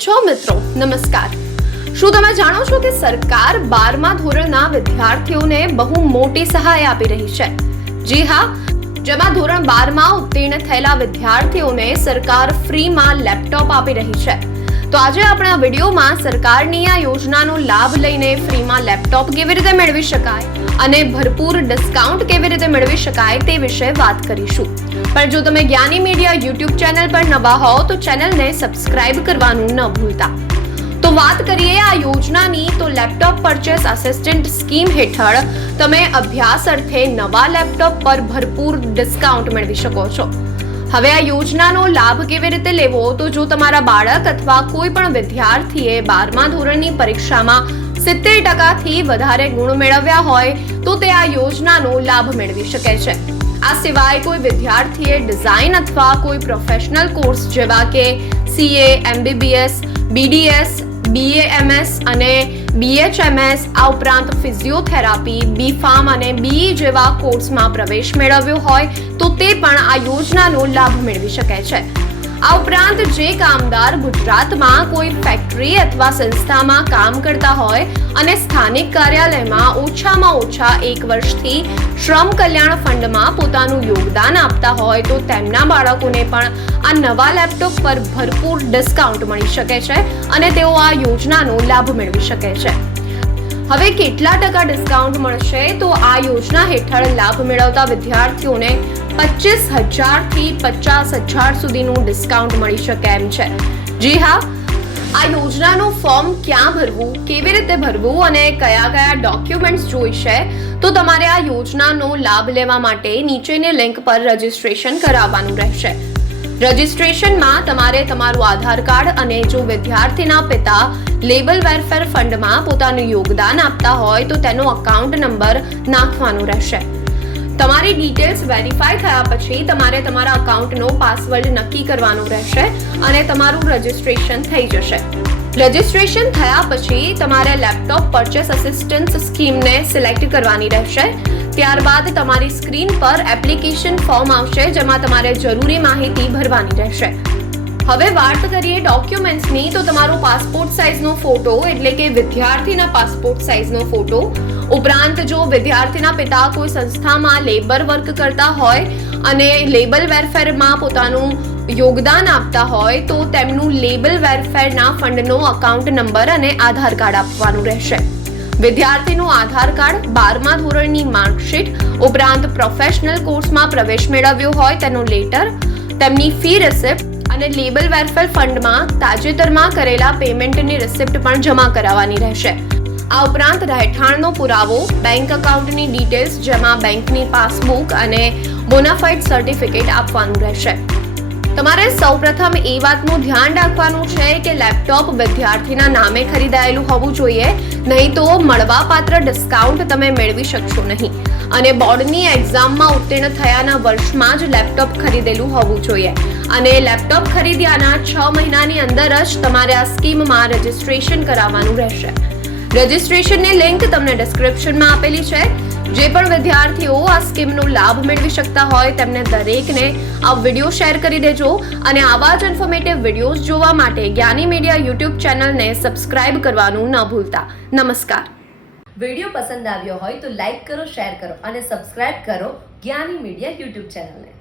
છો મિત્રો? નમસ્કાર. શું તમે જાણો છો કે સરકાર બારમા ધોરણના વિદ્યાર્થીઓને બહુ મોટી સહાય આપી રહી છે? જી હા, જેમાં ધોરણ બારમાં ઉત્તીર્ણ થયેલા વિદ્યાર્થીઓને સરકાર ફ્રીમાં લેપટોપ આપી રહી છે. તો આજે આપણે વિડીયોમાં સરકારની આ યોજનાનો લાભ લઈને ફ્રીમાં લેપટોપ કેવી રીતે મેળવી શકાય અને ભરપૂર ડિસ્કાઉન્ટ કેવી રીતે મેળવી શકાય તે વિશે વાત કરીશું. પણ જો તમે જ્ઞાની મીડિયા યુટ્યુબ ચેનલ પર નવા હો તો ચેનલને સબસ્ક્રાઇબ કરવાનું ન ભૂલતા. તો વાત કરીએ આ યોજનાની તો લેપટોપ પરચેસ અસિસ્ટન્ટ સ્કીમ હેઠળ તમે અભ્યાસ અર્થે નવા લેપટોપ પર ભરપૂર ડિસ્કાઉન્ટ મેળવી શકો છો. હવે આ યોજનાનો લાભ કેવી રીતે લેવો? તો જો તમારા બાળક અથવા કોઈ પણ વિદ્યાર્થીએ બારમા ધોરણની પરીક્ષામાં સિત્તેર ટકાથી વધારે ગુણ મેળવ્યા હોય, તો તે આ યોજનાનો લાભ મેળવી શકે છે. આ સિવાય કોઈ વિદ્યાર્થીએ ડિઝાઇન અથવા કોઈ પ્રોફેશનલ કોર્સ જેવા કે સીએ એમબીબીએસ બીડીએસ બીએએમએસ અને બીએચએમએસ આ ઉપરાંત ફિઝિયોથેરાપી બી ફાર્મ અને બી જેવા કોર્સમાં પ્રવેશ મેળવ્યો હોય તો તે પણ આ યોજનાનો લાભ મેળવી શકે છે. આ ઉપરાંત જે કામદાર ગુજરાતમાં કોઈ ફેક્ટરી અથવા સંસ્થામાં કામ કરતા હોય અને સ્થાનિક કાર્યાલયમાં ઓછામાં ઓછા એક વર્ષથી શ્રમ કલ્યાણ ફંડમાં પોતાનું યોગદાન આપતા હોય તો તેમના બાળકોને પણ આ નવા લેપટોપ પર ભરપૂર ડિસ્કાઉન્ટ મળી શકે છે અને તેઓ આ યોજનાનો લાભ મેળવી શકે છે. હવે કેટલા ટકા ડિસ્કાઉન્ટ મળશે તો આ યોજના હેઠળ લાભ મેળવતા વિદ્યાર્થીઓને પચીસ હજારથી પચાસ હજાર સુધીનું ડિસ્કાઉન્ટ મળી શકે એમ છે. જી હા, આ યોજનાનું ફોર્મ ક્યાં ભરવું, કેવી રીતે ભરવું અને કયા કયા ડોક્યુમેન્ટ્સ જોઈશે, તો તમારે આ યોજનાનો લાભ લેવા માટે નીચેની લિંક પર રજીસ્ટ્રેશન કરાવવાનું રહેશે. રજિસ્ટ્રેશનમાં તમારે તમારું આધાર કાર્ડ અને જો વિદ્યાર્થીના પિતા લેબલ વેરફેર ફંડમાં પોતાનું યોગદાન આપતા હોય તો તેનો અકાઉન્ટ નંબર નાખવાનો રહેશે. તમારી ડિટેલ્સ વેરીફાઈ થયા પછી તમારે તમારા અકાઉન્ટનો પાસવર્ડ નક્કી કરવાનો રહેશે અને તમારું રજિસ્ટ્રેશન થઈ જશે. રજિસ્ટ્રેશન થયા પછી તમારે લેપટોપ પરચેસ અસિસ્ટન્સ સ્કીમને સિલેક્ટ કરવાની રહેશે. ત્યારબાદ તમારી સ્ક્રીન પર એપ્લિકેશન ફોર્મ આવશે, જેમાં તમારે જરૂરી માહિતી ભરવાની રહેશે. હવે વાત કરીએ ડોક્યુમેન્ટ્સની, તો તમારો પાસપોર્ટ સાઇઝનો ફોટો, એટલે કે વિદ્યાર્થીના પાસપોર્ટ સાઇઝનો ફોટો. ઉપરાંત જો વિદ્યાર્થીના પિતા કોઈ સંસ્થામાં લેબર વર્ક કરતા હોય અને લેબલ વેરફેરમાં પોતાનું યોગદાન આપતા હોય, તો તેમનું લેબલ વેરફેરના ફંડનો અકાઉન્ટ નંબર અને આધાર કાર્ડ આપવાનું રહેશે. વિદ્યાર્થીનું આધાર કાર્ડ બારમા ધોરણની માર્કશીટ ઉપરાંત પ્રોફેશનલ કોર્સમાં પ્રવેશ મેળવ્યો હોય તેનો લેટર તેમની ફી રિસિપ્ટ અને લેબલ વેરફેર ફંડમાં તાજેતરમાં કરેલા પેમેન્ટની રિસિપ્ટ પણ જમા કરાવવાની રહેશે. આ ઉપરાંત રહેઠાણનો પુરાવો બેંક એકાઉન્ટની ડિટેલ્સ જેમાં બેંકની પાસબુક અને બોનાફાઇડ સર્ટિફિકેટ આપવાનું રહેશે. તમારે સૌપ્રથમ એ વાતનું ધ્યાન રાખવાનું છે કે લેપટોપ વિદ્યાર્થીના નામે ખરીદાયેલું હોવું જોઈએ. નહીં તો મળવાપાત્ર ડિસ્કાઉન્ટ તમે મેળવી શકશો નહીં. અને બોર્ડની એક્ઝામમાં ઉત્તીર્ણ થયાના વર્ષમાં જ લેપટોપ ખરીદેલું હોવું જોઈએ. અને લેપટોપ ખરીદ્યાના છ મહિનાની અંદર જ તમારે આ સ્કીમમાં રજિસ્ટ્રેશન કરાવવાનું રહેશે. રજિસ્ટ્રેશનની લિંક તમને ડિસ્ક્રિપ્શનમાં આપેલી છે. જે પણ વિદ્યાર્થીઓ આ સ્કીમનો લાભ મેળવી શકતા હોય તેમને દરેકને આ વીડિયો શેર કરી દેજો અને આવા જ ઇન્ફોર્મેટિવ વિડીયોઝ જોવા માટે જ્ઞાની મીડિયા યુટ્યુબ ચેનલને સબસ્ક્રાઇબ કરવાનું ન ભૂલતા. નમસ્કાર. વીડિયો પસંદ આવ્યો હોય તો લાઇક કરો શેર કરો અને સબસ્ક્રાઇબ કરો જ્ઞાની મીડિયા યુટ્યુબ ચેનલને.